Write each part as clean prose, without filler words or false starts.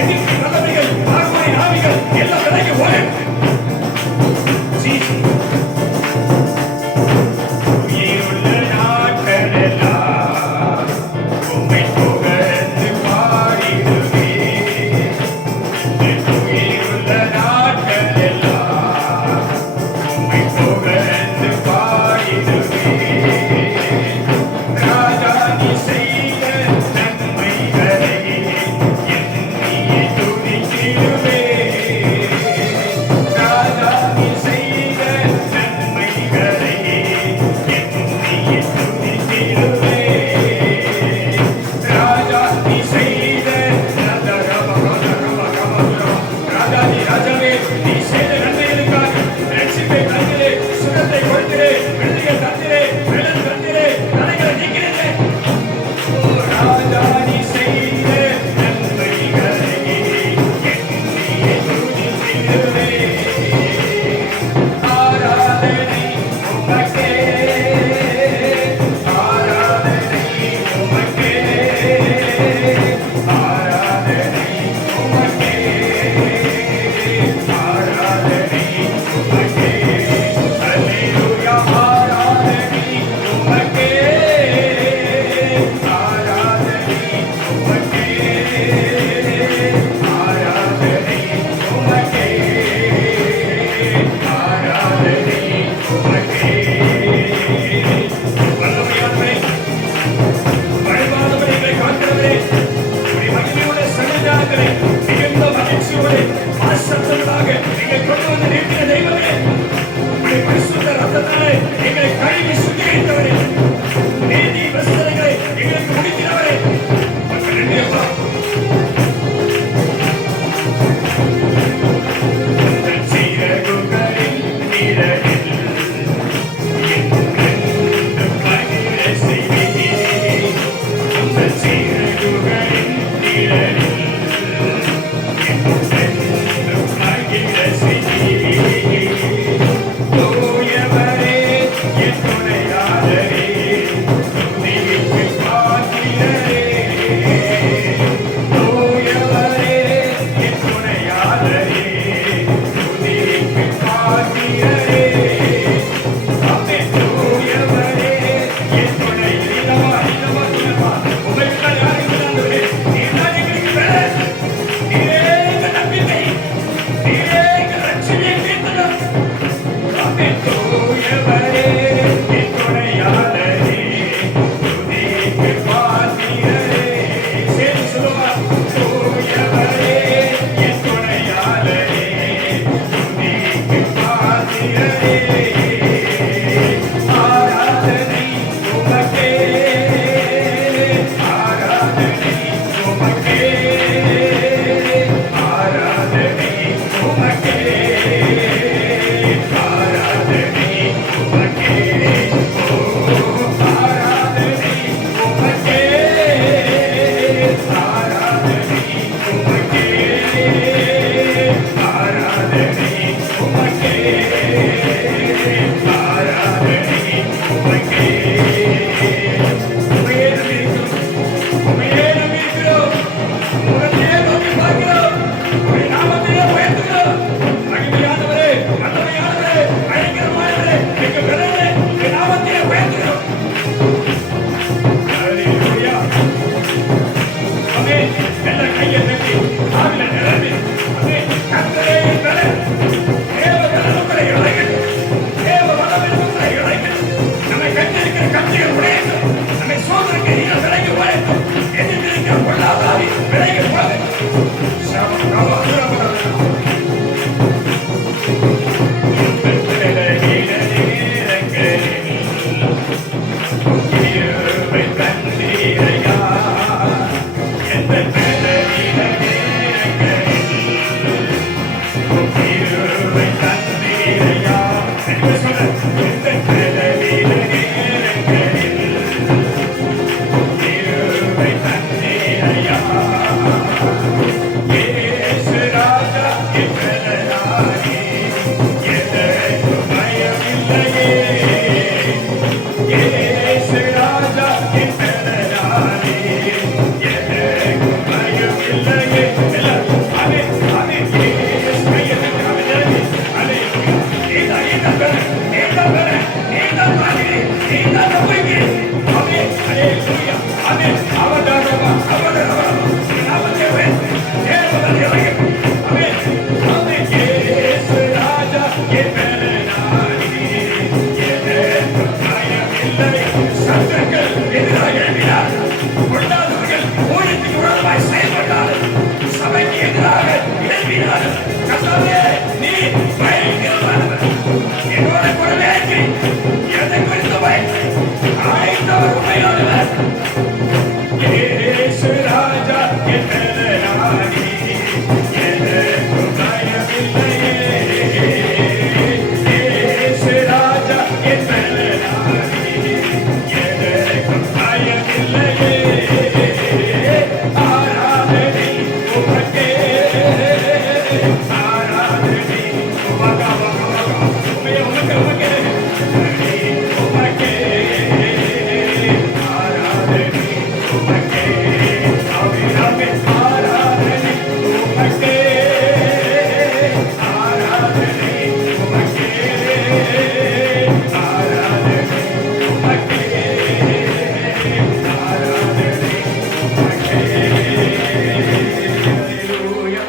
எதிர்ப்பு வல்லமைகள் ஆகுமை ஆவிகள் எல்லாம் விலகி ஓடு. Yes. எதிராக எழுப்பினார்கள். கர்த்தாவே, நீ பயங்கரமானவர். என்னோட கூடவே இருக்கிறீர். எதை குறித்து பயப்பட ஆயத்தவர் உண்மையானவர். இயேசு ராஜா என் மேலானி, எனக்கும் பயமில்லையே. இயேசு ராஜா என் மேலானி, எனக்கும் பயமில்லையே. ஆராதனை உமக்கே, ஆராதனை உமக்கே, உமக்கே, உமக்கே, உமக்கே, ஆராதனை உமக்கே, ஆவியாவே ஆராதனை உமக்கே, ஆராதனை உமக்கே, ஆராதனை உமக்கே, ஆராதனை உமக்கே. ஹல்லேலூயா,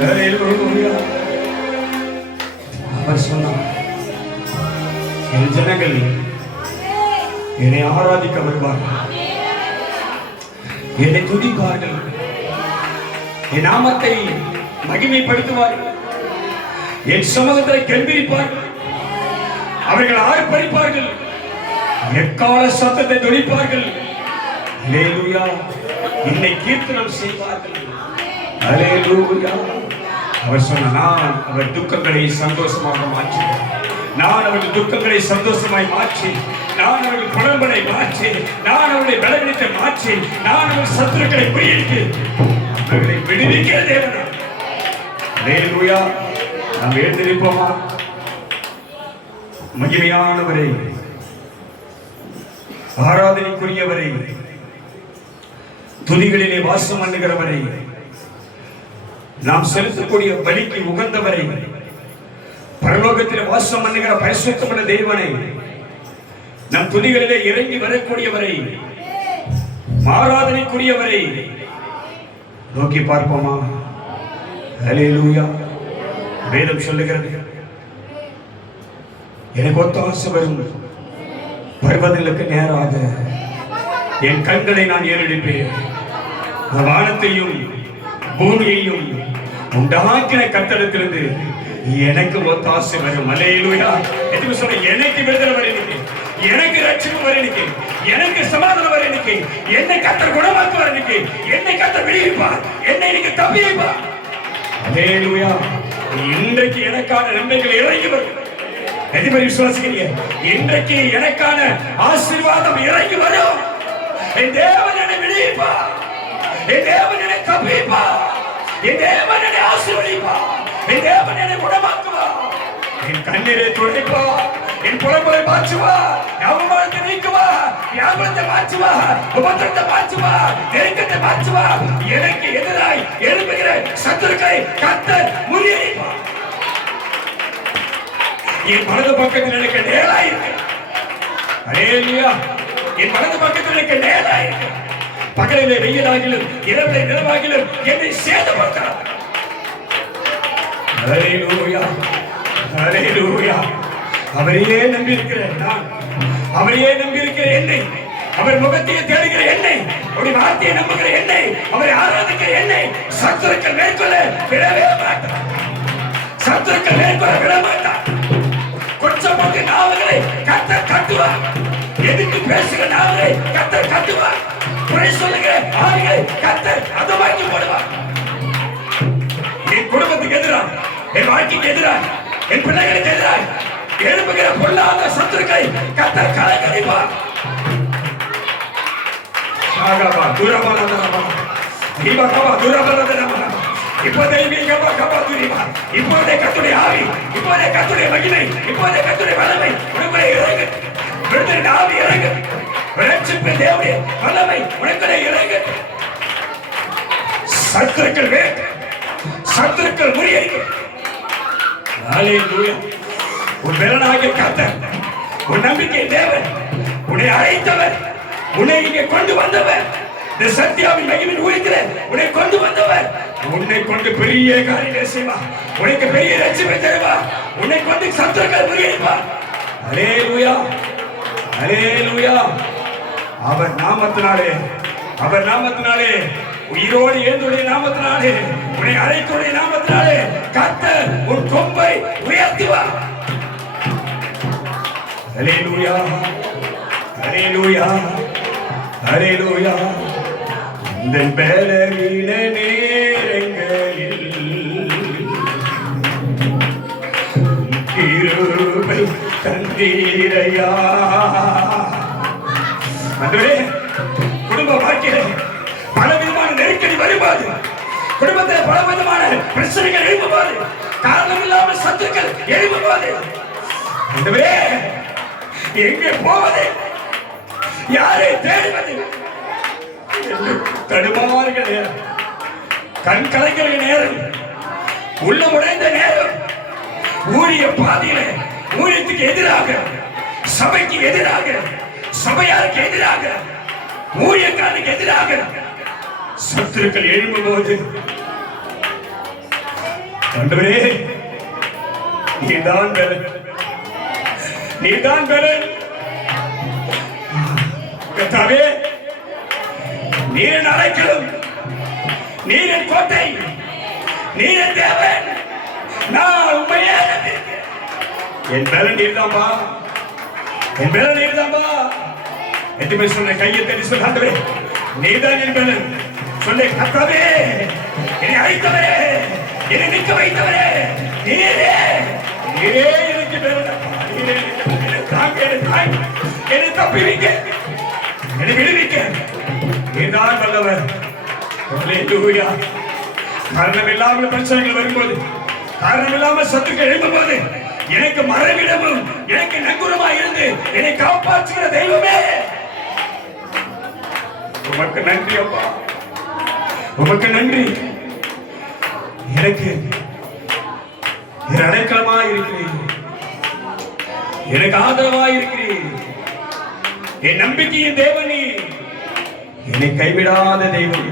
ஹல்லேலூயா. அவர் சொன்னார், என் ஜனங்கள் என்னை ஆராதிக்க வருவார்கள், என்னை துதிப்பார்கள், என் நாமத்தை மகிமைப்படுத்துவார்கள், என் சமூகத்தை கெம்பீரிப்பார்கள், அவர்கள் ஆர்ப்பரிப்பார்கள், எக்கால சத்தத்தை துணிப்பார்கள். ஹல்லேலூயா, என்னை கீர்த்தனம் செய்வார்கள். ஹல்லேலூயா. அவர் சொன்ன, நான் அவர் துக்கங்களை சந்தோஷமாக மாற்றுவேன். நான் அவர்கள் துக்கங்களை சந்தோஷமாய் மாற்றி, நான் அவர்கள் புலம்பலை மாற்றி, நான் அவர்களை பலவீனத்தை மாற்றி, நான் அவர்கள் சத்துருக்களை முறியடித்து அவர்களை விடுவிக்கிற தேவனா. ஹல்லேலூயா. நாம் எழுந்திருப்போமா? மகிமையானவரை, ஆராதனைக்குரியவரை, துதிகளிலே வாசம் பண்ணுகிறவரை, நாம் செலுத்தக்கூடிய பலிக்கு உகந்தவரை, பரலோகத்தில் வாசம் பண்ணுகிற பரிசுத்தமுள்ள தேவனை, நம் துதிகளிலே இறங்கி வரக்கூடியவரை, ஆராதனைக்குரியவரை நோக்கி பார்ப்போமா? ஹல்லேலூயா. வேதம் சொல்லுகிறது, எனக்கு ஒத்தாசை வரும் பர்வதங்களுக்கு நேராக என் கண்களை நான் ஏறெடுப்பேன். வானத்தையும் பூமியையும் உண்டாக்கின கர்த்தரிடத்திலிருந்து எனக்கு ஒத்தாசை வரும். ஹல்லேலூயா. எதுக்கு சொல்ல? எனக்கு விடுதலை வரும், எனக்கு ரட்சிப்பு வரும், எனக்கு சமாதானம் வரும், என்னை கர்த்தர் குணமாக்குவார், என்னை கர்த்தர் விடுவிப்பார், என்னை நீங்க தப்பிப்பார். ஹல்லேலூயா. இன்றைக்கு எனக்கான நன்மைகள் இறங்கி வரும். எதிர்ப்பு விசுவாசிக்கிறீங்க? இன்றைக்கு எனக்கான ஆசீர்வாதம் இறங்கி வரும். என் தேவன் என்னை விடுவிப்பார், என் தேவன் என்னை தப்பிப்பார், என் தேவன் என்னை ஆசீர்வதிப்பார், என் தேவன் என்னை குணமாக்குவார், என் கண்ணீரை துடைப்பார், என் புலம்பலை மாற்றுவார், அவமானத்தை நீக்குவார், வியாபாரத்தை மாற்றுவார், உபத்திரத்தை மாற்றுவார், நெருக்கத்தை மாற்றுவார். எனக்கு எதிராய் எழுப்புகிற சத்துருக்களை கர்த்தர் முறியடிப்பார். என் வலது பக்கத்தில் எனக்கு நேராயிருக்கு. ஹல்லேலூயா. என் வலது பக்கத்தில் எனக்கு நேராயிருக்கு. பகலிலே வெயிலாகிலும் இரவிலே நிலவாகிலும் என்னை சேதப்படுத்தார். ஹல்லேலூயா, ஹல்லேலூயா. அவரையே நம்பியிருக்கிறேன் நான், அவரையே நம்பியிருக்கிற என்னை, அவர் முகத்தையே தேடுகிற என்னை, அவருடைய வார்த்தையை நம்புகிற என்னை, அவரை ஆராதிக்கிற என்னை சத்துருக்கள் மேற்கொள்ள விடவே மாட்டார். சத்துருக்கள் மேற்கொள்ள விட மாட்டார். கொஞ்சம் நாவல்களை கர்த்தர் கட்டுவார். எதிர்த்து பேசுகிற நாவலை கர்த்தர் கட்டுவார். குறை சொல்லுகிற ஆவிகளை கர்த்தர் அதமாக்கி போடுவார். என் குடும்பத்துக்கு எதிராக, என் வாழ்க்கைக்கு எதிராக, என் பிள்ளைகளுக்கு எதிராக எழுப்புகிற பொல்லாத சத்துருக்களை கர்த்தர் கலங்கடிப்பார். இப்போதே கர்த்தருடைய ஆவி, இப்போதே கர்த்தருடைய மகிமை, இப்போதே கர்த்தருடைய வல்லமை உனக்குள்ளே இறங்கு. விடுதலை ஆவி இறங்கு. ரட்சிப்பின் தேவனுடைய வல்லமை உனக்குள்ளே இறங்கு. சத்துருக்கள் வேண்டு, சத்துருக்கள் முறியடிக்க. ஹல்லேலூயா. உன் பலனாகிய கர்த்தர், உன் நம்பிக்கை தேவன், உன்னை அழைத்தவர், உன்னை இங்கே கொண்டு வந்தவர், இந்த சத்தியாவின் மகிமையின் ஊழியத்திலே உன்னை கொண்டு வந்தவர், உன்னை கொண்டு பெரிய காரியங்களை செய்வார், உனக்கு பெரிய ரட்சிப்பை தருவார், உன்னை கொண்டு சத்துருக்கள் முறியடிப்பார். ஹல்லேலூயா, ஹல்லேலூயா. அவர் நாமத்தினாலே, அவர் நாமத்தினாலே உயிரோடு எழுந்துடைய நாமத்தினாலே, உன்னை அழைத்துடைய நாமத்தினாலே கர்த்தர் உன் கொம்பை உயர்த்துவார். ஹல்லேலூயா, ஹல்லேலூயா, ஹல்லேலூயா. இந்த பலவீன நேரங்களில் கிருபை தந்தீரையா. ஆண்டவரே, குடும்ப வாழ்க்கையில பலவிதமான நெருக்கடி வரும்போது, குடும்பத்தில் பலவிதமான பிரச்சனைகள் எழுப்பும்போது, காரணம் இல்லாமல் சத்துக்கள் எழுப்பும்போது, ஆண்டவரே எங்கே போவது, யாரை தேடுவது, தடுமாறுகிற நேரம், கண் கலங்கிற நேரம், உள்ள உடைந்த நேரம், ஊழிய பாதையிலே ஊழியத்துக்கு எதிராக, சபைக்கு எதிராக, சபையாருக்கு எதிராக, ஊழியக்காரனுக்கு எதிராக சத்துருக்கள் எழும்பும் போது, ஆண்டவரே நீதான் பலன், நீதான் பலன். கர்த்தாவே, நீரின் அடைக்கலம், நீரின் கோட்டை, நீரின் தேவன், நான் உண்மையே என் பலன் நீர்தாம்பா, என் பலன் நீர்தாம்பா என்று சொன்ன கையை தட்டி சொல்ல, ஆண்டவரே நீதான் என் பலன் சொல்ல. கர்த்தாவே, என்னை அழைத்தவரே, என்னை நிற்க வைத்தவரே, நீரே, நீரே எனக்கு பலன். நீரே என்னை தாங்க, என்னை தப்பி வைக்க, என்னை விடுவிக்க நீதான் வல்லவர். ஹல்லேலூயா. காரணம் இல்லாமல் பிரச்சனைகள் வரும்போது, காரணம் இல்லாமல் சத்துக்கள் எழும்பும்போது, எனக்கு மறைவிடமும் எனக்கு நங்குரமா இருந்து என்னை காப்பாற்றுகிற தெய்வமே, உமக்கு நன்றி அப்பா, உமக்கு நன்றி. எனக்கு அடைக்கலமா இருக்கிறீர், எனக்கு ஆதரவா இருக்கிறீர், என் நம்பிக்கையின் தேவனே, என்னை கைவிடாத தெய்வம்.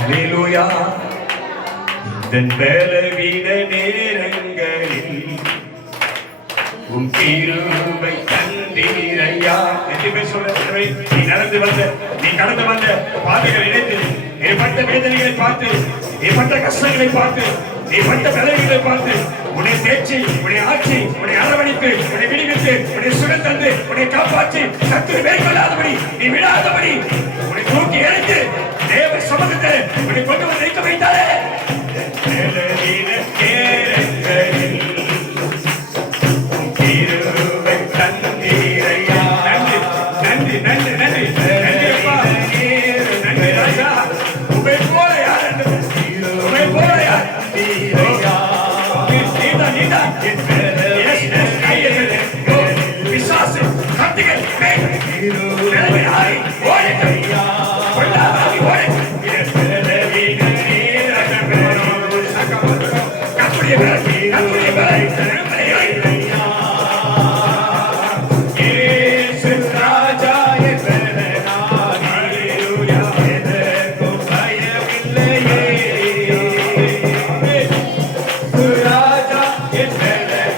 ஹல்லேலூயா. இந்த பலவீன நேரங்களில் உன் கிருபை தந்தீரையா என்று சொல்ல. நீ நடந்து வந்த, நீ கடந்து வந்த பாதைகளை நினைத்து, நீ பட்ட வேதனைகளை பார்த்து, நீ பட்ட கஷ்டங்களை பார்த்து, நீ பட்ட வேதனைகளை பார்த்து, உன்னை தேய்ச்சி, உன்னை ஆட்சி, உன்னை அரவணைத்து, உன்னை விடுவித்து, உன்னை சுகம் தந்து, உன்னை காப்பாற்றி, சத்துரு மேற்கொள்ளாதபடி, நீ விடாதபடி, உன்னை தூக்கி எடுத்து தேவ சமூகத்தை உன்னை கொண்டு வந்து வைக்க வைத்தாரே. Raja,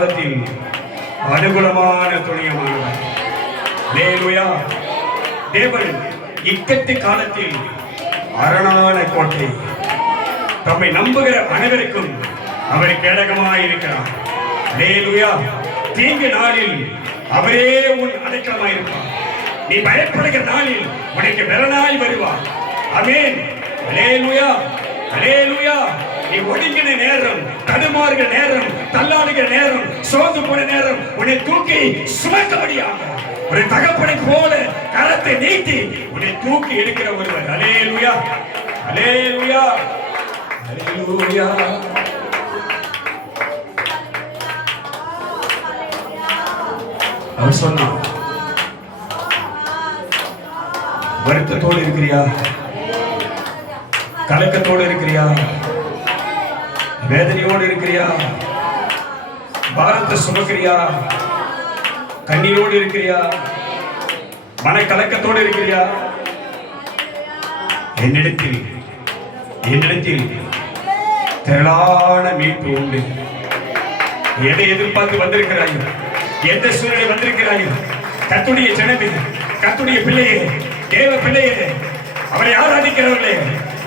காலத்தில் அனுகூலமான துணையமானவர். அல்லேலூயா. தேவன் இக்கட்டு காலத்தில் அரணான கோட்டை. தம்மை நம்புகிற அனைவருக்கும் அவர் கேடகமாய் இருக்கிறார். அல்லேலூயா. தீங்கு நாளில் அவரே உன் அடைக்கலமாயிருப்பார். நீ பயப்படுகிற நாளில் உனக்கு பலனாய் வருவார். ஆமென். அல்லேலூயா. அல்லேலூயா. நீ ஒடுங்கின நேரம், தடுமாறுகிற நேரம், தள்ளாடுகிற நேரம், சோர்ந்து போன நேரம் உன்னை தூக்கி சுமக்கபடியாக ஒரு தகப்பனை போல கரத்தை நீட்டி உன்னை தூக்கி எடுக்கிற ஒருவர். அல்லேலூயா. அல்லேலூயா. அல்லேலூயா. அவர் சொன்னார், வருத்தத்தோடு இருக்கிறியா? கலக்கத்தோடு இருக்கிறியா? வேதனையோடு இருக்கிறியா? பாரத்தை சுமக்கிறியா? கண்ணீரோடு இருக்கிறியா? மனக்கலக்கத்தோடு இருக்கிறியா? என்னிடத்தில் திரளான மீட்பு உண்டு. எதை எதிர்பார்த்து வந்திருக்கிறாயோ, எந்த சூழ்நிலை வந்திருக்கிறாயோ, கர்த்தருடைய ஜனமே, கர்த்தருடைய பிள்ளையே, தேவ பிள்ளையே, அவரை ஆராதிக்கிறவர்களே,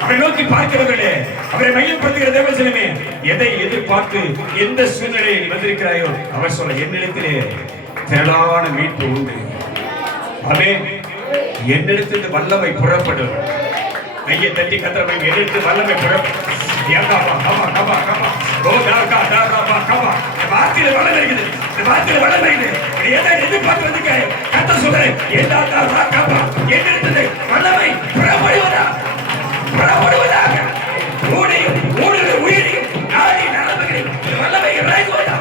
அவரை நோக்கி பார்க்கிறவர்களே, அவரை மையப்படுத்துகிற தேவஜனமே, எதை எதிர்பார்த்து எந்த சூழ்நிலையில் வந்திருக்கிறாயோ அவர் சொல்ல, என்னிடத்திலே திரளான மீட்பு உண்டு. ஆமென். என்னிடத்தில் வல்லமை புறப்படும். கையை தட்டி கத்திரமை, என்னிடத்து வல்லமை புறப்படும். வார்த்தையில் வளம் இருக்குது. வளம் இருக்குது. எதை எதிர்பார்த்து வந்திருக்காயோ கர்த்தர் சொல்றேன், என்னிடத்தில் வல்லமை புறப்படுவதாக. ஊனையும் ஊழலும் உயிரையும் நாடி நரம்புகளில் வல்லமை இறங்குவதா.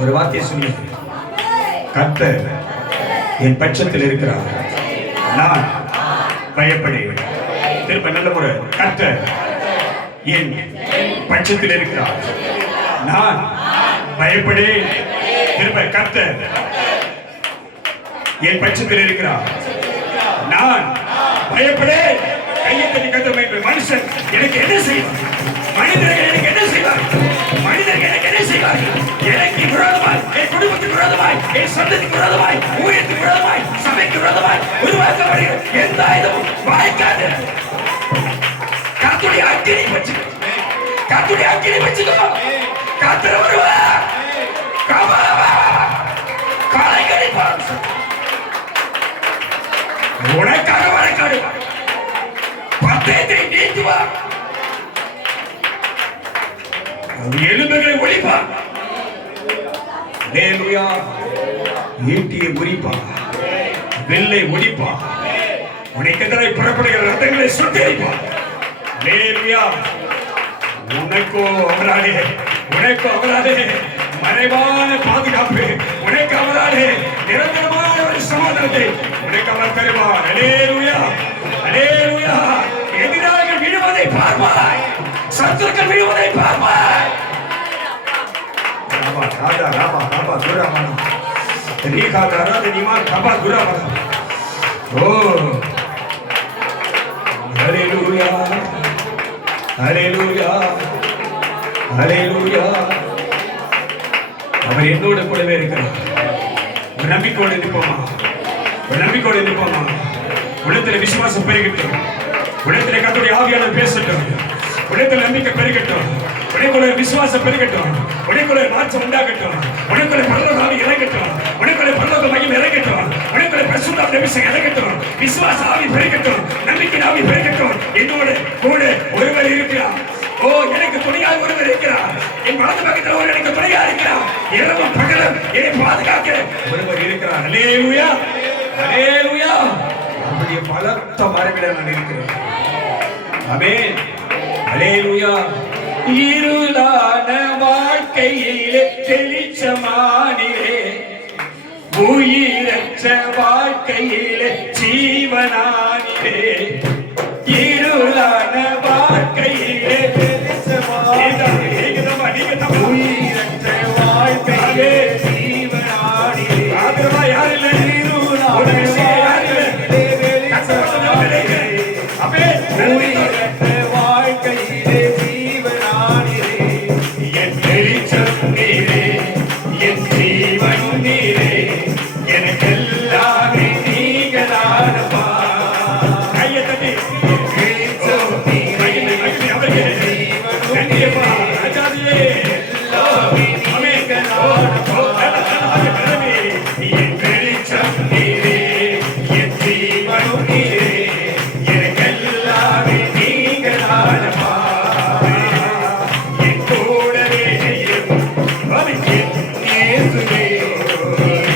ஒரு வார்த்தையை சொல்லி, கர்த்தர் என் பட்சத்தில் இருக்கிறார், நான் பயப்படுவேன். திரும்ப நல்ல ஒரு, கர்த்தர் என் பட்சத்தில் இருக்கிறார், நான் பயப்படேன். திரும்ப, கர்த்தர் என் பட்சத்தில் இருக்கிறார், நான் பயப்படேன். கையை தட்டி கர்த்தர், மனுஷன் எனக்கு என்ன செய்வார்? மனிதர்கள் எனக்கு என்ன செய்வார்? மனிதர்கள் எனக்கு என்ன செய்வார்? எனக்கு விரோதமாய், என் குடும்பத்துக்கு விரோதமாய், என் சந்ததிக்கு விரோதமாய், ஊழியத்துக்கு விரோதமாய், சபைக்கு விரோதமாய் உருவாக்கப்படுகிற எந்த ஆயுதமும் வாய்க்காது. கர்த்தருடைய அக்கினி வச்சுக்கோ, கர்த்தருடைய அக்கினி வச்சுக்கோ. கர்த்தர் வருவார், காலை கடிப்பார், உனக்காக வழக்காடுவார், பட்டயத்தை நீட்டுவார், எலும்புகளை ஒழிப்பார். அல்லேலூயா. ஈட்டியை முறிப்பார், வெள்ளை ஒழிப்பார், உனக்கு எதிராக புறப்படுகிற ரத்தங்களை சுட்டெரிப்பார். அல்லேலூயா. உனக்கோ அவராலே, உனக்கோ அவராலே மறைவான பாதுகாப்பு, உனக்கு அவராலே நிரந்தரமான ஒரு சமாதானத்தை உனக்கு அவர் தருவார். அல்லேலூயா. அல்லேலூயா. எதிராக விழுவதை பார்ப்பாய், சத்துருக்கள் விழுவதை பார்ப்பாய். ராமா ராஜா ராமா ராமா துராமன ரீகா தாரா நிமா கபா துராமன. ஓ ஹalleluya. ஹalleluya. ஹalleluya. அவர் என்னோட கூடவே இருக்கிறார். ஒரு நம்பிக்கையோடு இருப்போமா? ஒரு நம்பிக்கையோடு இருப்போமா? உள்ளத்தில் விசுவாசம் பெருகட்டும். உள்ளத்தில் கர்த்தருடைய ஆவியானவர் பேசட்டும். உனக்குள்ள நம்பிக்கை பெருகட்டும், உனக்குள்ள விசுவாசம் பெருகட்டும், உனக்குள்ள மாற்றம் உண்டாகட்டும், உனக்குள்ள பரலோக ஆவி இறங்கட்டும், உனக்குள்ள பரலோக மகிமை இறங்கட்டும், உனக்குள்ள பரிசுத்த அபிஷேகம் இறங்கட்டும், விசுவாச ஆவி பெருகட்டும், நம்பிக்கை ஆவி பெருகட்டும். என்னோடு கூட ஒருவர் இருக்கிறார். ஓ, எனக்கு துணையாக ஒருவர் இருக்கிறார். என் வலது பக்கத்தில் ஒருவர் எனக்கு துணையாக இருக்கிறார். இரவும் பகலும் என்னை பாதுகாக்க ஒருவர் இருக்கிறார். அல்லேலூயா. அல்லேலூயா. அவருடைய பலத்த மரபில் நான் இருக்கிறேன். ஆமென். அல்லேலூயா. இருளான வாழ்க்கையிலே வெளிச்சமானிலே, உயிரற்ற வாழ்க்கையிலே ஜீவனானிலே, இருளான வாழ்க்கையிலே வெளிச்சமானிலே, உயிரற்ற வாழ்க்கையிலே ஜீவனானிலே. ஆதரவா யார் இல்லை? இருளான வாழ்க்கையிலே வெளிச்சமானிலே, உயிரற்ற வாழ்க்கையிலே ஜீவனானிலே என் வெளிச்சம் நீரே, என் ஜீவன் நீரே, எனக்கெல்லாமே நீங்களானப்பா. கையை தட்டி வெளிச்சம் நீரே, நன்றியப்பா ராஜாதியே. எல்லாமே நீங்களானப்பா. என் வெளிச்சம் நீரே, என் ஜீவன் நீரே, எனக்கெல்லாமே நீங்களானப்பா. என் கூடவே இரும் என் இயேசுவே.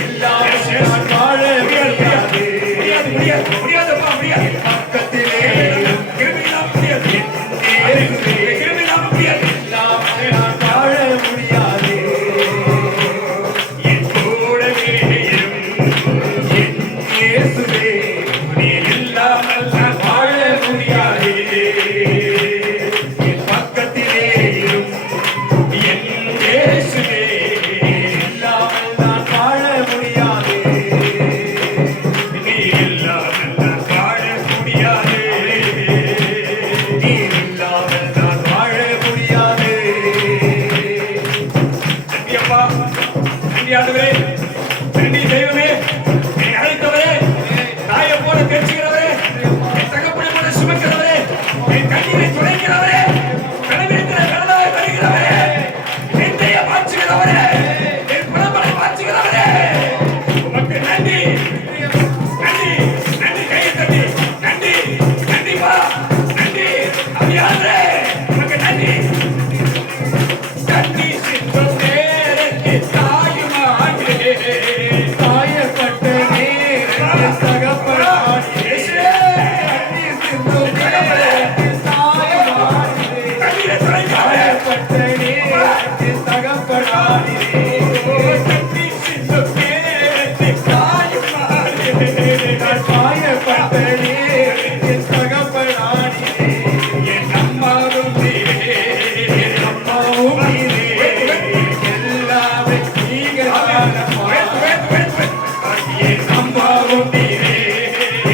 எல்லாமே நான் வாழ முடியாது. முடியாதப்பா, முடியாது. பக்கத்திலே கிருபையினால் முடியாது. கிருபையினால் முடியாது. எல்லாமே நான் வாழ முடியாது. என் கூடவே இரும் என் இயேசுவே. நீர் இல்லாமல் நான் வாழ முடியாது. என் பக்கத்திலே இரும் என் இயேசுவே. இல்லாமல் நான் வாழ முடியாது. நீர் இல்லாமல் நான் வாழ முடியாது. நீர் இல்லாமல் நான் வாழ முடியாது. நன்றி அப்பா, நன்றி ஆண்டவரே, நன்றி தெய்வமே, என்னை அழைத்தவரே, தாயை போல தேர்ச்சுகிறவரே, என் தகப்பனை போல சுமக்கிறவரே, என் கண்ணீரை துடைக்கிறவரே, கனவிருக்கிற கனதாய் வருகிறவரே, என் தையை மாற்றுகிறவரே, என் புலம்பலை மாற்றுகிறவரே, உமக்கு நன்றி, நன்றி, நன்றி. கையை தட்டி நன்றி, நன்றிப்பா, நன்றி அபியானே, உமக்கு நன்றி. கண்ணி சிந்தும் நேரத்தில் தாயுமானே, காயப்பட்ட நேரத்தில் தகப்பனானே. கண்ணீர் சிந்தும் நேரத்தில் தாயுமானே. கண்ணீரை துடைக்கிறவரே, காயப்பட்ட நேரத்தில் தகப்பனானே. கண்ணி சிந்தும் நேரத்தில் தாயுமானே, காயப்பட்ட நேரத்தில் தகப்பனானே. என் அம்மாவும் நீரே, என் அம்மாவும் நீரே, எல்லாமே நீங்களானப்பா. என் அம்மாவும் நீரே,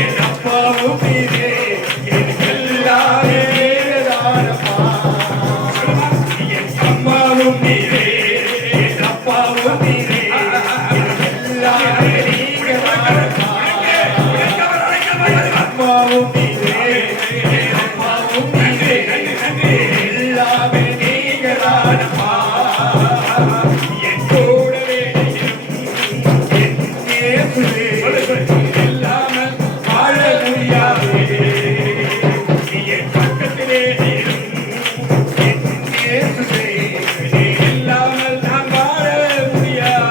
என் அப்பாவும் நீரே, எல்லாமே நீங்களானப்பா. என் அம்மாவும் நீரே, என் அப்பாவும் நீரே, எல்லாமே நீங்களானப்பா. அம்மாவும் நீரே, அப்பாவும் நீரே, எல்லாமே நீங்களானப்பா. என் கூடவே இரும் இயேசுவே, இல்லாமல் வாழ முடியாது. என் பக்கத்திலே இரும் இயேசுவே, இல்லாமல் நான் வாழ முடியாது.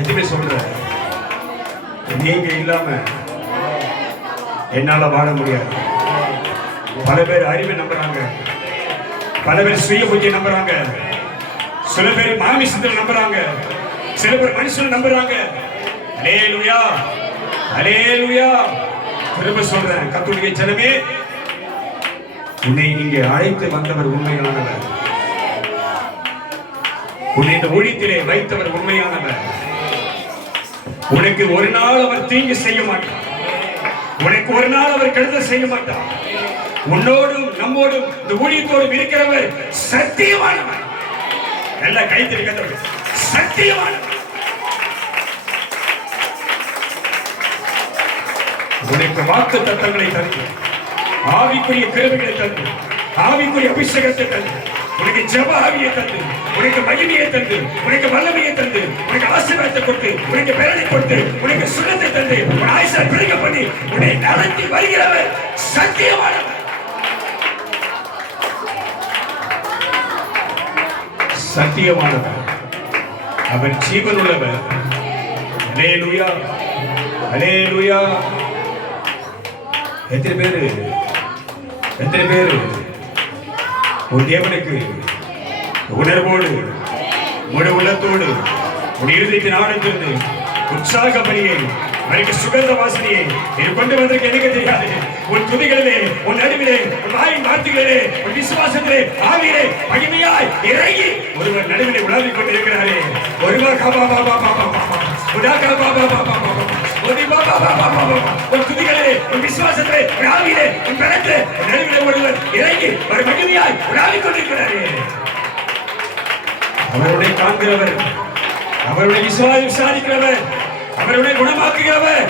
எதுவுமே சொல்ற நீங்க இல்லாம என்னால வாழ முடியாது. பல பேர் அறிவை நம்புறாங்க, பல பேர் சுய புத்தியை நம்புறாங்க, சில பேர் மாமிசத்தில் நம்புறாங்க, சில பேர் மனுஷன் நம்புறாங்க. அல்லேலூயா, அல்லேலூயா. திரும்ப சொல்றேன், கர்த்தருடைய ஜனமே, உன்னை நீங்க அழைத்து வந்தவர் உண்மையானவர், உன்னை இந்த ஊழியத்திலே வைத்தவர் உண்மையானவர். உனக்கு ஒரு நாள் அவர் தீங்கு செய்ய மாட்டார், உனக்கு ஒரு நாள் அவர் கெடுதல் செய்ய மாட்டார். உன்னோடும் நம்மோடும் இந்த ஊழியத்தோடும் இருக்கிறவர் சத்தியமானவர். நல்ல கைத்தறிக்கிறவர் சத்தியமானவர். உனக்கு வாக்கு தத்தங்களை தந்து, ஆவிக்குரிய கிருபைகளை தந்து, ஆவிக்குரிய அபிஷேகத்தை தந்து, உனக்கு ஜெப ஆவியை தந்து, உனக்கு மகிமையை தந்து, உனக்கு வல்லமையை தந்து, உனக்கு ஆசீர்வாதத்தை கொடுத்து, உனக்கு பலனை கொடுத்து, உனக்கு சுகத்தை தந்து, உன் ஆயுசை பிரிக்க பண்ணி உன்னை நடத்தி வருகிறவர் சத்தியமானவர். சத்தியமானவர், அவர் ஜீவனுள்ளவர். அல்லேலூயா, அல்லேலூயா. எத்தனை பேரு ஒரு தேவனுக்கு உணர்வோடு, முழு உள்ளத்தோடு, உன் இருதயத்தின் ஆழத்திலிருந்து உற்சாக பணியை, அவருக்கு சுகந்த வாசனையை நீ கொண்டு வந்திருக்க எனக்கு தெரியாது. உன் துதிகளிலே, உன் நடுவிலே, உன் வாயின் வார்த்தைகளிலே, உன் விசுவாசத்திலே, ஆவியிலே மகிமையாய் இறங்கி ஒருவர் நடுவிலே உணர்ந்து கொண்டிருக்கிறாரே. ஒருவர் உன் துதிகளே, உன் விசுவாசத்தை, உன் ஆவியிலே, உன் பலத்திலே, உன் நடுவிலே ஒருவர் இறங்கி ஒரு மகிமையாய் உலாவிக் கொண்டிருக்கிறாரே. அவருடைய காண்கிறவர், அவருடைய விசாரிக்கிறவர், அவருடைய குணமாக்குகிறவர்,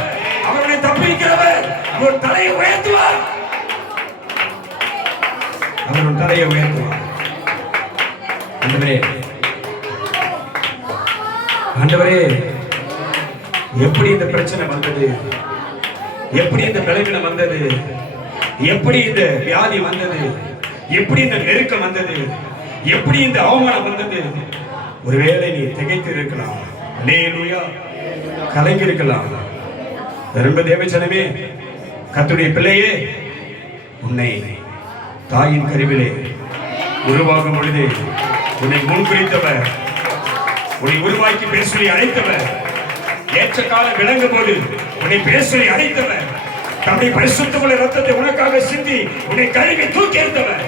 அவருடைய தப்பிக்கிறவர். அவர் தலையை உயர்த்துவார், அவர் தலையை உயர்த்துவார். ஆண்டவரே, எப்படி இந்த பிரச்சனை வந்தது, எப்படி இந்த பலவீனம் வந்தது, எப்படி இந்த வியாதி வந்தது, எப்படி இந்த நெருக்கம் வந்தது, எப்படி இந்த அவமானம் வந்தது? ஒருவேளை நீ திகைத்து இருக்கலாம், அல்லேலூயா, கலங்கி இருக்கலாம். ரொம்ப தேவச்சனமே, கர்த்தருடைய பிள்ளையே, உன்னை தாயின் கருவிலே உருவாகும் பொழுது உன்னை முன்குறித்தவர், உன்னை உருவாக்கி பேசுவதை அழைத்தவர், ஏற்ற காலம் விளங்கும் போது உன்னை பேசுவதை அழைத்தவர், தம்முடைய பரிசுத்தமுள்ள ரத்தத்தை உனக்காக சிந்தி உன்னை கழுவி தூக்கி எடுத்தவர்.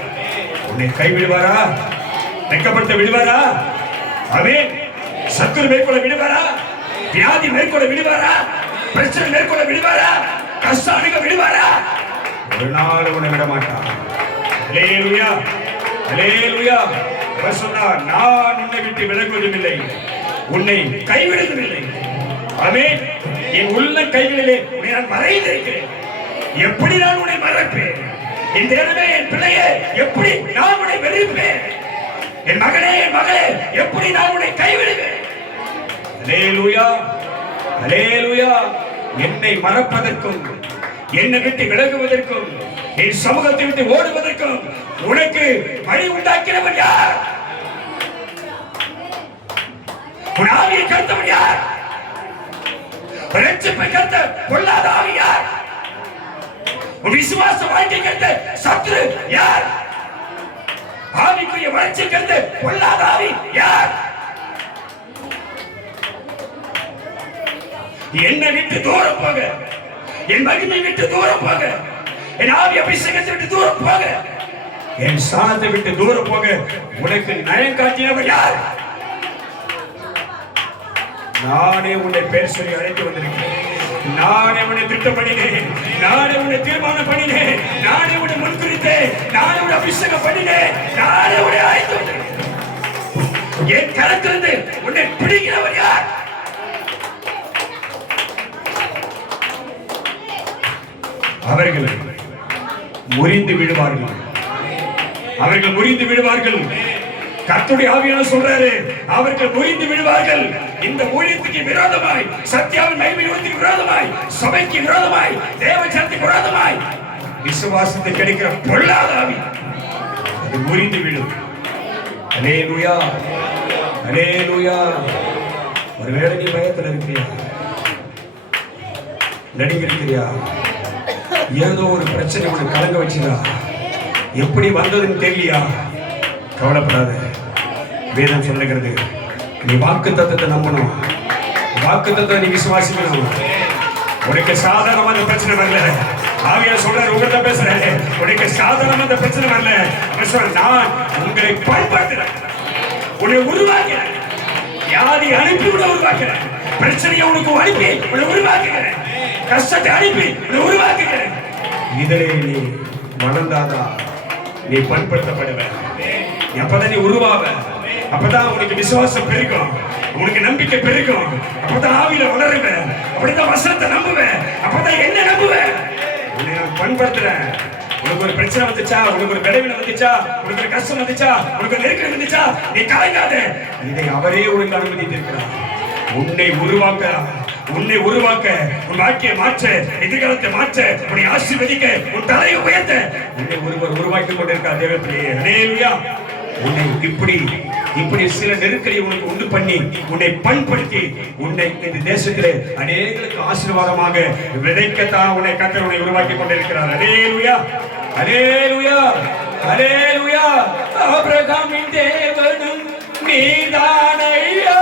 உன்னை கைவிடுவாரா? வெட்கப்படுத்த விடுவாரா? அவன் சத்துரு மேற்கொள்ள விடுவாரா? வியாதி மேற்கொள்ள விடுவாரா? பிரச்சனை மேற்கொள்ள விடுவாரா? கஷ்டம் அணுக விடுவாரா? ஒரு நாள் உன்னை விட மாட்டான். அல்லேலூயா, அல்லேலூயா. அவர் சொன்னார், நான் உன்னை விட்டு விலகுவதும் இல்லை, உன்னை கைவிடுவதும் இல்லை. ஆமென். என் உள்ள கைகளிலே உன்னை நான் மறைந்திருக்கிறேன். எப்படி நான் உன்னை மறைப்பேன்? என் தேவனே, என் பிள்ளையே, எப்படி நான் உன்னை வெறுப்பேன்? என் மகனே, என் மகளே, எப்படி நான் உன்னை கைவிடுவேன்? அல்லேலூயா, அல்லேலூயா. என்னை மறப்பதற்கும், என்னை விட்டு விலகுவதற்கும், என் சமூகத்தை விட்டு ஓடுவதற்கும் உனக்கு வழி உண்டாக்கினவன் யார்? உன் ஆவியை கருத்தவன் யார்? ரட்சிப்பை கருத்த பொல்லாத ஆவி யார்? உன் விசுவாச வாழ்க்கை கருத்த சத்துரு யார்? ஆவிக்குரிய வளர்ச்சி கருத்த பொல்லாத ஆவி யார்? என்னை விட்டு தூரம் போக, என் மகிமை விட்டு தூரம் போக, என் ஆவி அபிஷேகத்தை விட்டு தூரம் போக, என் சாணத்தை விட்டு தூரம் போக உனக்கு நயம் காட்டினவர் யார்? நானே உன்னை பேர் சொல்லி அழைத்து வந்திருக்கிறேன். நானே உன்னை திட்டம் பண்ணினேன், நானே உன்னை தீர்மானம் பண்ணினேன், நானே உன்னை முன்குறித்தேன், நானே உன்னை அபிஷேகம் பண்ணினேன், நானே உன்னை அழைத்து வந்திருக்கிறேன். என் கரத்திலிருந்து உன்னை பிடிக்கிறவர் யார்? அவர்கள் முறிந்து விடுவார்கள், அவர்கள் முறிந்து விடுவார்கள். கர்த்தருடைய ஆவியானவர் சொல்றாரு, அவர்கள் முறிந்து விடுவார்கள். இந்த ஊழியத்துக்கு விரோதமாய், சத்தியாவின் மகிமைக்கு விரோதமாய், சபைக்கு விரோதமாய், தேவ ஜனத்துக்கு விரோதமாய் விசுவாசத்தை கிடைக்கிற பொல்லாத ஆவி அது முறிந்து விடும். அல்லேலூயா, அல்லேலூயா. ஒருவேளை நீ பயத்தில் இருக்கிறியா, நடுங்கி இருக்கிறியா, ஏதோ ஒரு பிரச்சனை உனக்கு கலங்க வச்சுதா, எப்படி வந்ததுன்னு தெரியலையா? கவலைப்படாத. வேதம் சொல்லுகிறது, நீ வாக்கு தத்தத்தை நம்பணும், வாக்கு தத்தத்தை நீ விசுவாசிக்கணும். உனக்கு சாதாரணமா அந்த பிரச்சனை வரல. ஆவியானவர் சொல்றாரு, உங்கள்கிட்ட பேசுறாரு, உனக்கு சாதாரணமா அந்த பிரச்சனை வரல. நான் உங்களை பயன்படுத்துறேன், உன்னை உருவாக்கிறேன், வியாதி அனுப்பி உன்னை உருவாக்கிறேன், பிரச்சனையை உனக்கு அனுப்பி உன்னை உருவாக்குகிறேன், கஷ்டத்தை அனுப்பி உன்னை உருவாக்குகிறேன். இதிலே நீ வளர்ந்தாதான் நீ பண்படுத்தப்படுவ. எப்பதான் நீ உருவாவ, அப்பதான் உனக்கு விசுவாசம் பெருகும், உனக்கு நம்பிக்கை பெருகும், அப்பதான் ஆவியில வளருவ, அப்படிதான் வசனத்தை நம்புவ, அப்பதான் என்ன நம்புவ. உன்னை நான் பண்படுத்துறேன். உனக்கு ஒரு பிரச்சனை வந்துச்சா, உனக்கு ஒரு பலவீனம் வந்துச்சா, உனக்கு ஒரு கஷ்டம் வந்துச்சா, உனக்கு ஒரு நெருக்கம் வந்துச்சா, நீ கலங்காத. இதை அவரே உனக்கு அனுமதித்திருக்கிறார். உன்னை உருவாக்க, உன்னை உருவாக்க, உன் வாழ்க்கையை மாற்ற, எதிர்காலத்தை மாற்ற, உன்னை ஆசீர்வதிக்க, உன் தலையை உயர்த்த உன்னை ஒருவர் உருவாக்கி கொண்டிருக்கார். தேவப்பிள்ளையே, அல்லேலூயா. உன்னை இப்படி சில நெருக்கடியை உனக்கு உண்டு பண்ணி, உன்னை பண்படுத்தி, உன்னை இந்த தேசத்திலே அநேகருக்கு ஆசீர்வாதமாக விதைக்கத்தான் உன்னை கர்த்தர் உன்னை உருவாக்கி கொண்டிருக்கிறார். அல்லேலூயா, அல்லேலூயா, அல்லேலூயா. ஆபிரகாமின் தேவனும் நீதானையா,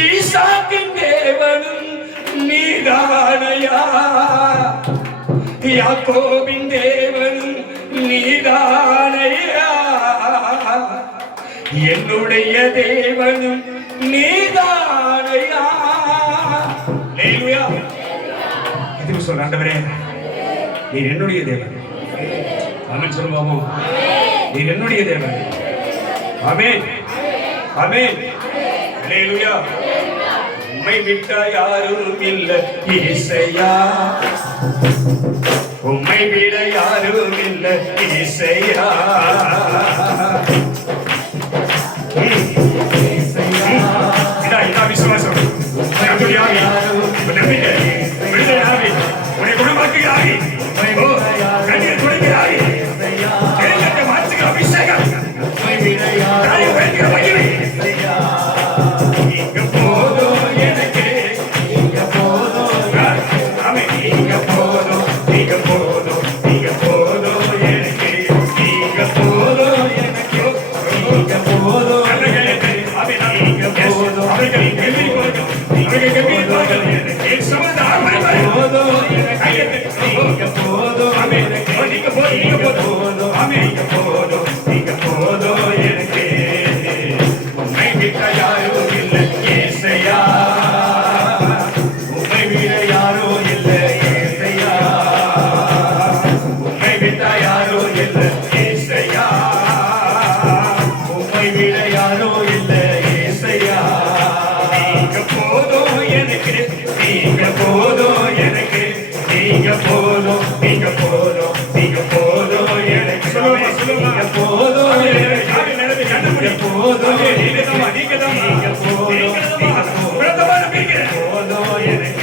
ஈசாக்கின் தேவனும் நீதானையா, யாக்கோபின் தேவனும் நீதானையா, என்னுடைய தேவனும் நீதானையா. அல்லேலூயா. எதுக்கு சொல்ற ஆண்டவரே, நீர் என்னுடைய தேவன். ஆமென் சொல்லுவோமோ? நீர் என்னுடைய தேவன். ஆமென் ஆமென். அல்லேலூயா. உம்மை விட்ட யாரும் இல்லை இயேசையா, உம்மை விட யாரும் இல்லை இயேசையா. இதா விசுவாசம். நம்பிக்கை நம்பிக்கை விடுதலை உன்னை குணமாக்குகிறாய். கண்ணீர் துடைக்கிறாய். கேள்வி மாற்றுகிற அபிஷேகம். இங்க போதும் எனக்கு, இங்க போதும். ஆமென். இங்க போதும், இங்க போதும், இங்க போதும் எனக்கு, இங்க போதும் எனக்கு, இங்க போதும். இங்க போதும். அவர்கள் கம்பீரவார்கள், அவர்கள் கம்பீரவார்கள். என் சமாதானம் போதும் எனக்கு, இங்க போதும். ஆமென். நீங்க போதும், நீங்க போதும். ஆமென். இங்க போதும், இங்க போதும் எனக்கு. உம்மை விட்ட யாரும் இல்லை இயேசையா, உம்மை விட யாரும் இல்லை இயேசையா, உம்மை விட்ட யாரும் இல்லை இயேசையா, உம்மை விட யாரும் இல்லை இயேசையா. நீங்க போதும் எனக்கு, நீங்க போதும் எனக்கு, நீங்க போதும், நீங்க போதும், நீங்க போதும் எனக்கு. நீங்க போதும் எனக்கு, கண்டுபிடி போதும். நீங்க தான், நீங்க தான், நீங்க போதும், நீங்க போதும் எனக்கு,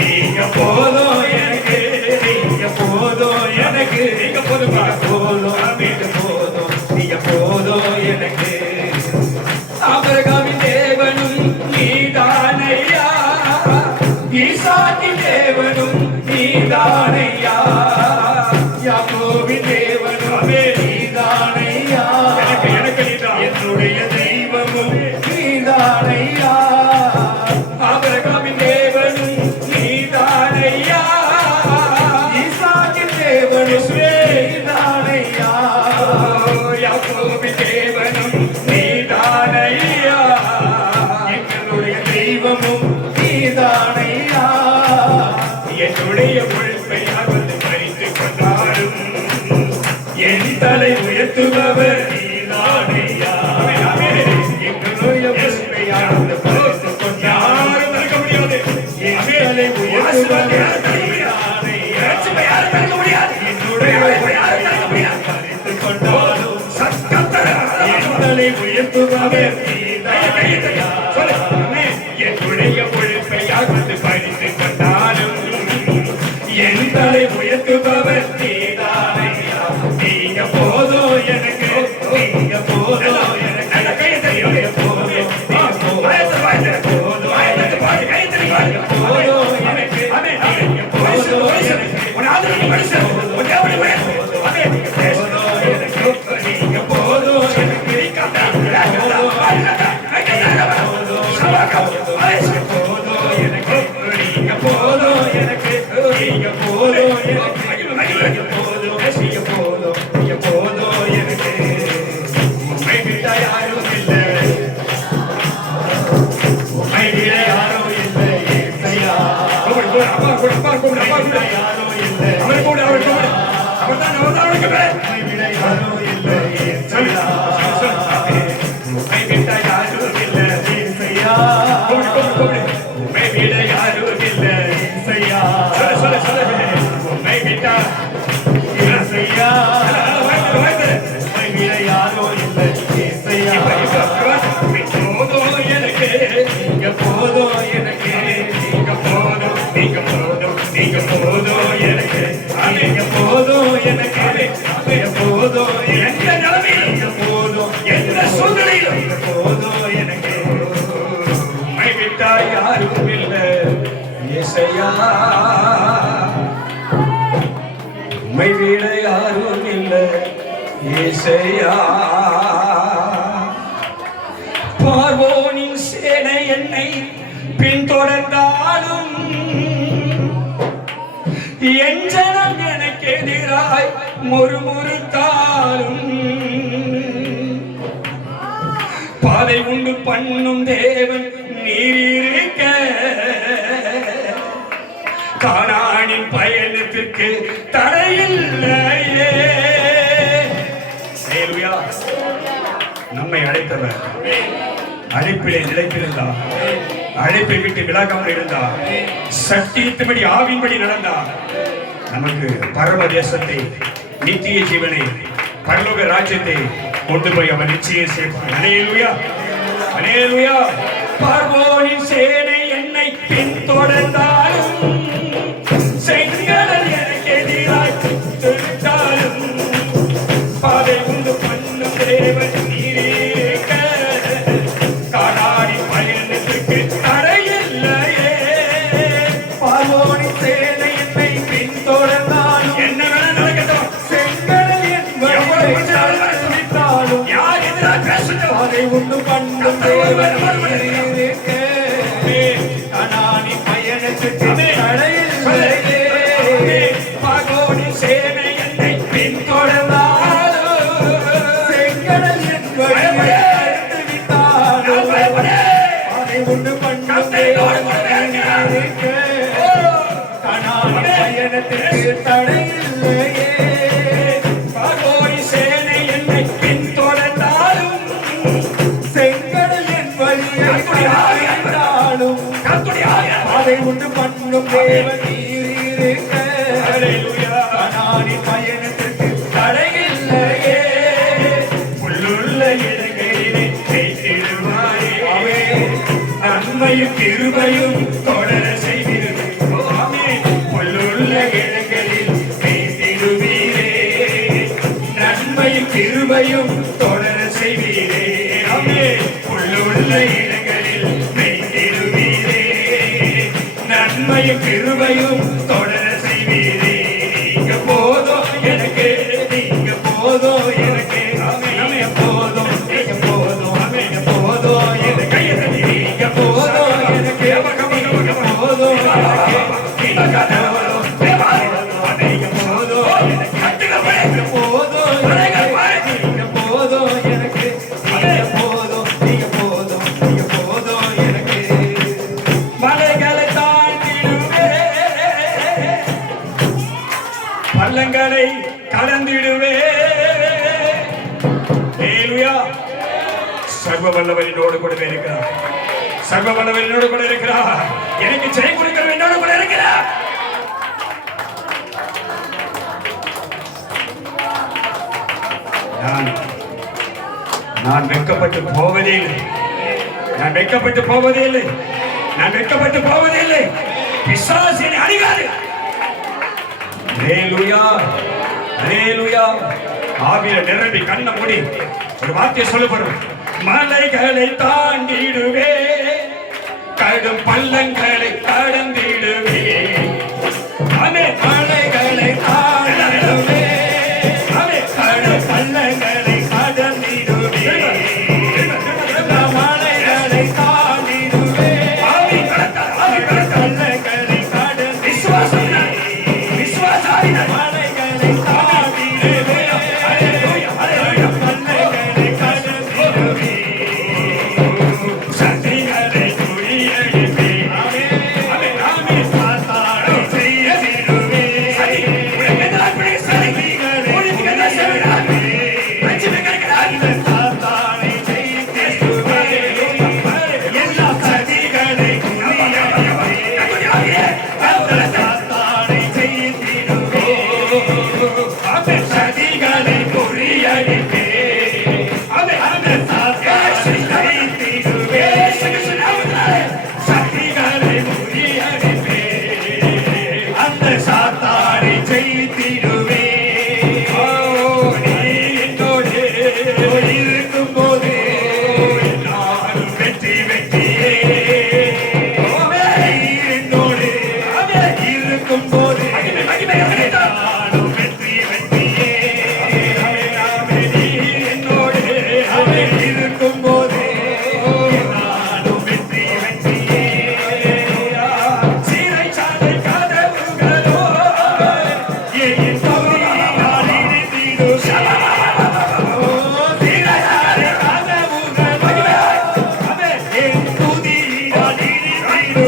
நீங்க போதும் எனக்கு, நீங்க போதும் எனக்கு, நீங்க போதும், போதும், நீங்க போதும், நீங்க போதும் எனக்கு. ஆபிரகாமின் தேவனும் நீதானையா, ஈசாக்கின் தேவனும் நீதானையா, யாக்கோபின் தேவனும் நீதானையா, எனக்கு நீதான் என்னுடைய தெய்வமும் நீதானையா. ஆபிரகாமின் தேவனும் நீதானையா, ஈசாக்கின் தேவனும் நீதானையா, யாக்கோபின் தேவனும் நீதானையா, எங்களுடைய தெய்வமும் நீதானையா. என்னுடைய உழைப்பை வந்து பறித்துக் கொண்டாலும் என் தலை உயர்த்துபவர் நீதானையா. எங்களுடைய உழைப்பை வந்து பறித்துக் கொண்டாலும் தடுக்க முடியாது. என் தலை உயர்த்துபவர் நீதானையா. என்னுடைய பறித்துக் கொண்டாலும் என் தலை உயர்த்துபவர் நீதானையா. என்னுடைய உழைப்பை வந்து பறித்துக் கொண்டாலும் என் தலை உயர்த்துபவர் நீதானையா. நீங்க போதும் எனக்கு, நீங்க போதும் எனக்கு, நீங்க போதும், நீங்க போதும், போதும் எனக்கு, போதும் எனக்கு, நீங்க போதும் எனக்கு, உன் ஆதரவு மனுஷன், உன் தேவனை உயர்த்து. நீங்க போதும் எனக்கு, நீங்க போதும் எனக்கு, நீங்க போதும் எனக்கு, நீங்க போதும் எனக்கு, நீங்க போதும், நீங்க போதும், நீங்க போதும் எனக்கு. உம்மை விட்ட யாரும் இல்லை, உம்மை விட யாரும் இல்லை இயேசையா. அப்பா கூட, அப்பா கூட, அப்பா கூட யாரும் இல்லை, அவர் கூட, அவர் கூட, அவர்தான், அவர்தான் அவருக்கு பேர். உம்மை விட யாரும் இல்லை இயேசையா, உம்மை விட்ட யாரும் இல்லை இயேசையா, உம்மை விட யாரும் இல்லை இயேசையா. சொல்ல சொல்ல உம்மை விட்ட இயேசையா, உம்மை விட யாரும் இல்லை இயேசையா. போதும் எனக்கு, நீங்க போதும் எனக்கு, நீங்க போதும், நீங்க போதும், நீங்க போதும் எனக்கு, நீங்க போதும் எனக்கு, நீங்க போதும் எந்த நிலைமையில், நீங்க போதும் எந்த சூழ்நிலையிலும், நீங்க போதும் எனக்கு. உம்மை விட்டா யாரும் இல்லை இயேசையா, உம்மை விட யாரும் இல்லை இயேசையா. பார்வோனின் சேனை என்னை பின்தொடர்ந்தாலும் என் ஜனம் எனக்கு எதிராய் முறுமுறுத்தாலும் பல அதை உண்டு பண்ணும் தேவன் நீரிருக்க கானானின் பயணத்திற்கு தடையில்லையே. ஹல்லேலூயா. நம்மை அழைத்தவர் அழைப்பிலே நிலைத்திருந்தார், அழைப்பை விட்டு விலகாமல் இருந்தார், சத்தியத்தின்படி ஆவின்படி நடந்தார். நமக்கு பரம தேசத்தை, நித்திய ஜீவனை, பரலோக ராஜ்யத்தை கொண்டு போய் அவர் நிச்சயம் சேர்ப்பார். ஹல்லேலூயா, ஹல்லேலூயா. பார்வோனின் சேனை என்னை பின்தொடர்ந்தாலும், செங்கடல் எனக்கு எதிராய் திருட்டாலும், பாதை உண்டு பண்ணும் தேவன் நீரேக கானானி பயணத்திற்கு தடையில்லையே. பார்வோனின் சேனை என்னை பின்தொடர்ந்தாலும், என்ன வேணா நடக்கட்டும், செங்கடல் என் வழியை தடுத்தாலும், யார் எதிராக பேசட்டும், பாதை உண்டு பண்ணும் தேவன் நீரேக கானானி பயணத்திற்கு தடையில்லையே. பார்வோனின் சேனை என்னை பின்தொடர்ந்தாலும், செங்கடல் என் வழியை தடுத்துவிட்டாலும், பாதை உண்டு பண்ணும் தேவன் நீரேக கானானி பயணத்திற்கு தடையில்லையே. பார்வோனின் சேனை என்னை பின்தொடர்ந்தாலும், செங்கடல் என் வழியை தடுத்துவிட்டாலும், பாதை உண்டு பண்ணும் தேவன் நீரேக கானானி பயணத்திற்கு தடையில்லையே. புல்லுள்ள இடங்களிலே வைத்திடுவாரே, நன்மையும் கிருபையும் தொடர செய்திருவாமே. புல்லுள்ள இடங்களில் வைத்திடுவீரே, நன்மையும் கிருபையும் தொடர செய்வீரே. ஆமே, புல்லுள்ள இடங்களில் வைத்திடுவீரே, நன்மையும் கிருபையும் தொடர செய்வீரே. நீங்க போதும் எனக்கு, நீங்க போதும் எனக்கு, ஆமே போதும், நீங்க போதும், ஆமே போதும் எனக்கு, நீங்க போதும் எனக்கு, நீங்க போதும் எனக்கு, நீங்க போதும், நீங்க போதும் எனக்கு, நீங்க போதும் எனக்கு, நீங்க போதும் எனக்கு, நீங்க போதும், நீங்க போதும், நீங்க போதும் எனக்கு. மலைகளை தாண்டிடுவே, பள்ளங்களை கடந்திடுவே. ஹல்லேலூயா. சர்வ வல்லவர் என்னோடு கூடவே இருக்கிறார், சர்வ வல்லவர் என்னோடு கூட இருக்கிறார், எனக்கு ஜெயம் கொடுக்கிறவர் என்னோடு கூட இருக்கிறார். நான் வெட்கப்பட்டு போவதே இல்லை, நான் வெட்கப்பட்டு போவதே இல்லை, நான் வெட்கப்பட்டு போவதே இல்லை. பிசாசு என்னை அடிக்காது. ஹல்லேலூயா, ஹல்லேலூயா. ஆவியில நிரம்பி கண்ணை மூடி ஒரு வார்த்தையை சொல்லப்படும். மலைகளை தாண்டிடுவே, கடும் பள்ளங்களை கடந்திடுவே. ஆமே, மலைகளை தாண்டிடுவே, ஆமே, கடும் பள்ளங்களை கடந்திடுவே. மலைகளை தாண்டிடுவே, ஆவி கடந்தார், ஆவி கடந்தார், பள்ளங்களை கடந்து விசுவாசம் விசுவாசாரிகள் மலைகளை தாண்டிடுவே, பள்ளங்களை கடந்திடுவே. சக்திகளை துரியடிப்பே, ஆமே, ஆமே,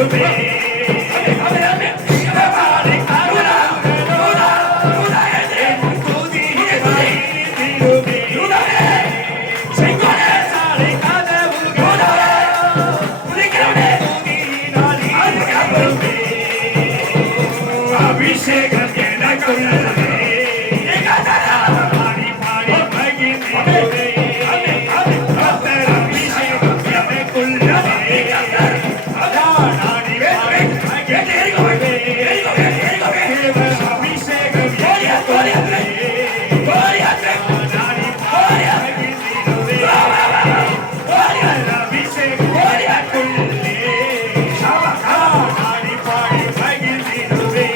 தீருமே சிவபாரி கருணா அபிஷேகம் எனக்குள்ளதே பாடி பாடி மகிழ்ந்தே கர்த்தர் அபிஷேகம் எனக்குள்ளதே நாடி பாடி மகிழ்ந்தே தேவ அபிஷேகம் எனக்குள்ளதே நாடி பாடி மகிழ்ந்தே அபிஷேகம் எனக்குள்ளதே நாடி பாடி மகிழ்ந்தே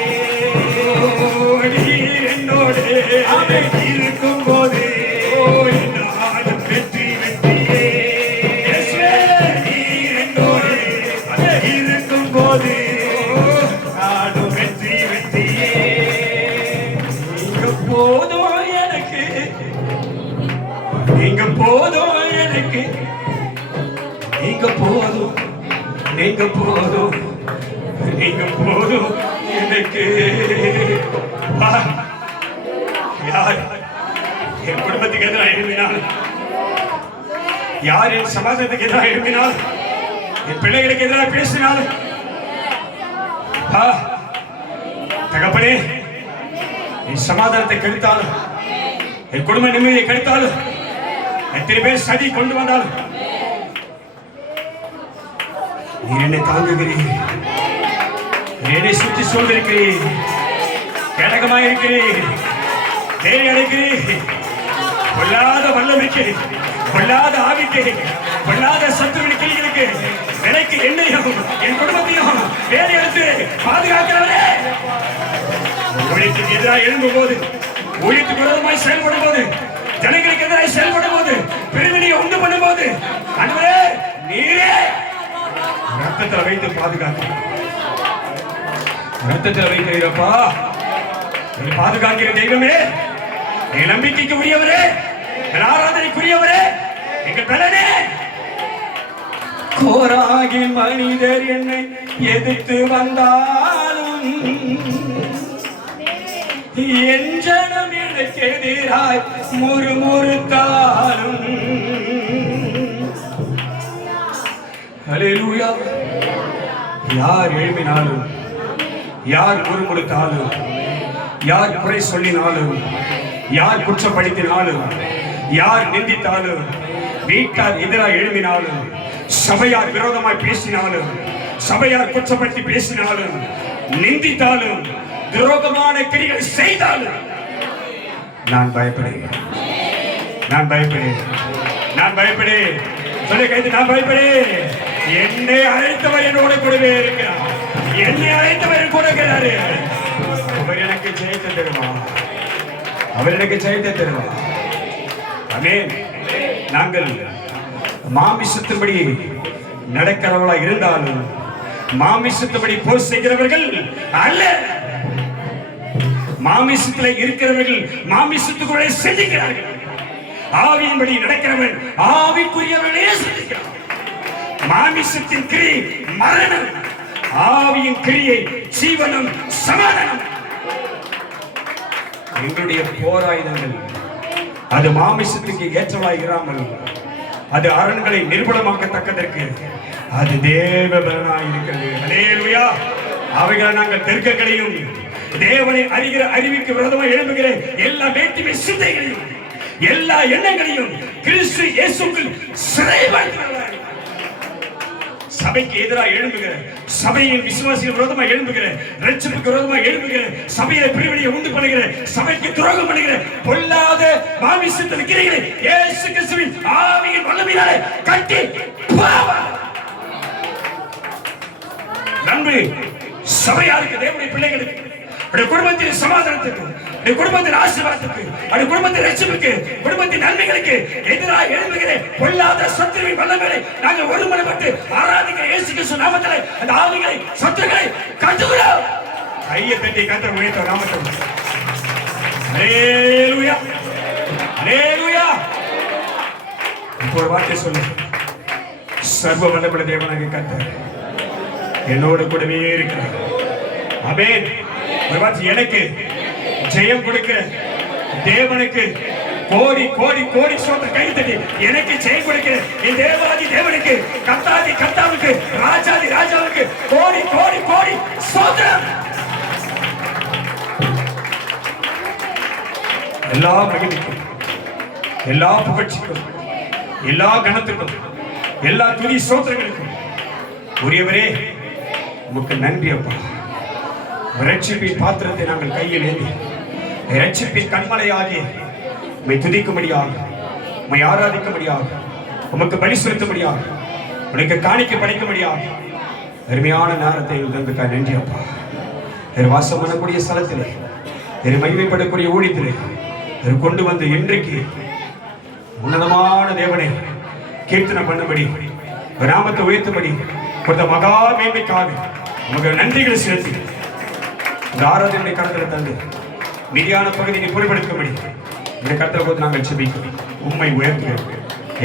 என்னோடு இருக்கும் போது நானும் வெற்றி வெற்றியே என்னோடு இருக்கும் போது நானும் வெற்றி வெற்றியே நீங்க போதும் எனக்கு, நீங்க போதும் எனக்கு, நீங்க போதும், நீங்க போதும், நீங்க போதும் எனக்கு. யார் என் குடும்பத்துக்கு எதிராக எழுப்பினால், யார் என் சமாஜத்துக்கு எதிராக எழுப்பினால், என் பிள்ளைகளுக்கு எதிராக பேசினால், தகப்பனே என் சமாதானத்தை கெடுத்தாலும், என் குடும்ப நிம்மதியை கெடுத்தாலும், எத்தனை பேர் சதி கொண்டு வந்தாலும் நீ என்னை தாங்குகிறீர், என்னை சுற்றி சூழ்ந்திருக்கிறீர், கேடகமாயிருக்கிறீர், தேடி அடைக்கிறீர். பொல்லாத வல்லமைக்கு, பொல்லாத ஆவிக்கு, பொல்லாத சத்துருவின் கிளிகளுக்கு எனக்கு என்னையும் என் குடும்பத்தையும் வேலை எடுத்து பாதுகாக்கிறவரே. ஊழியத்துக்கு எதிராக எழும்பும் போது, ஊழியத்துக்கு விரோதமாய் செயல்படும் போது, ஜனங்களுக்கு எதிராக செயல்படும் போது, பிரிவினையை உண்டு பண்ணும் போது, ஆண்டவரே நீரே ரத்தத்தில் வைத்து பாதுகாக்கிறீர், ரத்தத்தில் வைக்கிறீரப்பா. நீ பாதுகாக்கிற தெய்வமே, நீ நம்பிக்கைக்கு உரியவரே, என் ஆராதனைக்குரியவரே, எங்கள் பலனே. கோராகி மனிதர் என்னை எதிர்த்து வந்தாலும், என் ஜனம் எனக்கு எதிராய் முறுமுறுத்தாலும், ஹல்லேலூயா. யார் எழுப்பினாலும், யார் முறுமுறுத்தாலும், யார் குறை சொல்லினாலும், யார் குற்றப்படுத்தினாலும், யார் நிந்தித்தாலும், வீட்டார் எதிராக எழுப்பினாலும், சபையார் விரோதமாய் பேசினாலும், சபையார் குற்றப்படுத்தி பேசினாலும், நிந்தித்தாலும், துரோகமான கிரிகளை செய்தாலும் நான் பயப்படுகிறேன், நான் பயப்படுகிறேன், நான் பயப்படுகிறேன். சொல்லி கைது, நான் பயப்படுகிறேன். என்னை அழைத்தவர் என்னோட கூடவே இருக்கிறார், என்னை அழைத்தவர் கூட இருக்கிறாரு. அவர் எனக்கு ஜெயத்தை தருவார், அவர் எனக்கு ஜெயத்தை தருவார். ஆமென். நாங்கள் மாமிசத்தின்படி நடக்கிறவர்களா இருந்தாலும் மாமிசத்தின்படி போர் செய்கிறவர்கள் அல்ல. மாமிசத்தில் இருக்கிறவர்கள் மாமிசத்துக்குள்ளே சிந்திக்கிறார்கள். ஆவியின்படி நடக்கிறவன் ஆவிக்குரியவர்களே சிந்திக்கிறார். மாமிசத்தின் கிரியை மரணம், ஆவியின் கிரியை ஜீவனும் சமாதானம். எங்களுடைய போராயுதங்கள் அது மாமிசத்துக்கு ஏற்றவாய் இராமல், அது அரண்களை நிர்மூலமாக்கத்தக்கதற்கு அது தேவ பலனாய் இருக்கிறது. ஹல்லேலூயா. அவைகளை நாங்கள் தெற்கங்களையும் தேவனை அறிகிற அறிவுக்கு விரோதமாக எழும்புகிற எல்லா வேற்றுமை சிந்தைகளையும் எல்லா எண்ணங்களையும் கிறிஸ்து இயேசுக்குள் சிறைப்படுத்துகிறார். சபைக்கு எதிராக எழும்புகிற, சபையின் விசுவாசிகள் விரோதமாக எழும்புகிற, ரட்சிப்புக்கு விரோதமாக எழும்புகிற, சபையில பிரிவினையை உண்டு பண்ணுகிற, சபைக்கு துரோகம் பண்ணுகிற பொல்லாத மாமிசத்தின் கிரைகளை இயேசு கிறிஸ்துவின் ஆவியின் வல்லமையினாலே கட்டி நம்பி சபையாருக்கு, தேவனுடைய பிள்ளைகளுக்கு, குடும்பத்தின் சமாதானத்துக்கு, குடும்பத்தின் ஆசீர்வாதத்துக்கு, குடும்பத்தின் ரட்சிப்புக்கு, குடும்பத்தின் நன்மைகளுக்கு எதிராக எழும்புகிற பொல்லாத சத்துருவின் வல்லமையை நாங்கள் ஒருமனப்பட்டு ஆராதிக்கிற இயேசு கிறிஸ்து நாமத்திலே அந்த ஆவிகளை சத்துருக்களை கட்டுகிறோம். கையை தட்டி கர்த்தர் உயர்த்த நாமத்தில் ஹல்லேலூயா, ஹல்லேலூயா. இப்போ ஒரு வார்த்தை சொல்லு. சர்வ வல்லமையுள்ள தேவனாகிய கர்த்தர் என்னோடு கூடவே இருக்கிறார். ஆமென். ஒரு வார்த்தை, எனக்கு ஜெயம் கொடுக்கிற தேவனுக்கு கோடி கோடி கோடி சோத்திர கை தட்டி எனக்கு ஜெயம் கொடுக்கிற என் தேவாதி தேவனுக்கு, கர்த்தாதி கர்த்தாவுக்கு, ராஜாதி ராஜாவுக்கு கோடி கோடி கோடி சோத்திரம். எல்லா மகிழ்ச்சிக்கும், எல்லா புகழ்ச்சிக்கும், எல்லா கணத்துக்கும், எல்லா துதி சோத்திரங்களுக்கும் உரியவரே உமக்கு நன்றி அப்பா. ரட்சிப்பின் பாத்திரத்தை நாங்கள் கையில் ஏந்தி ரட்சிப்பின் கண்மலையாகி உம்மை துதிக்கும்படியாக, உம்மை ஆராதிக்கும்படியாக, உமக்கு பலி செலுத்தும்படியாக, உனக்கு காணிக்கை படைக்கும்படியாக அருமையான நேரத்தை தந்துக்காக நன்றி அப்பா. வாசம் பண்ணக்கூடிய ஸ்தலத்திலே, மகிமைப்படக்கூடிய ஊழியத்திலே கொண்டு வந்து இன்றைக்கு உன்னதமான தேவனை கீர்த்தனை பண்ணும்படி, நாமத்தை உயர்த்தும்படி கொடுத்த மகா மேன்மைக்காக உமக்கு நன்றிகளை செலுத்தி இந்த ஆராதனை கடத்தலை தந்து மீதியான பகுதியை பொறுப்படுத்தும்படி இந்த கருத்தில் போது நாங்கள் செபிக்கிறோம். உம்மை உயர்த்துகிறோம்,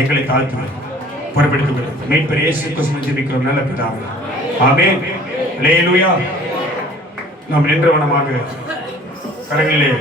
எங்களை தாழ்த்துகிறோம், பொறுப்படுத்துகிறோம். மீட்பர் இயேசு கிறிஸ்துவின் ஜெபிக்கிறோம் நல்ல பிதாவே. ஆமென். அல்லேலூயா. நாம் நின்றவனமாக கரங்களிலே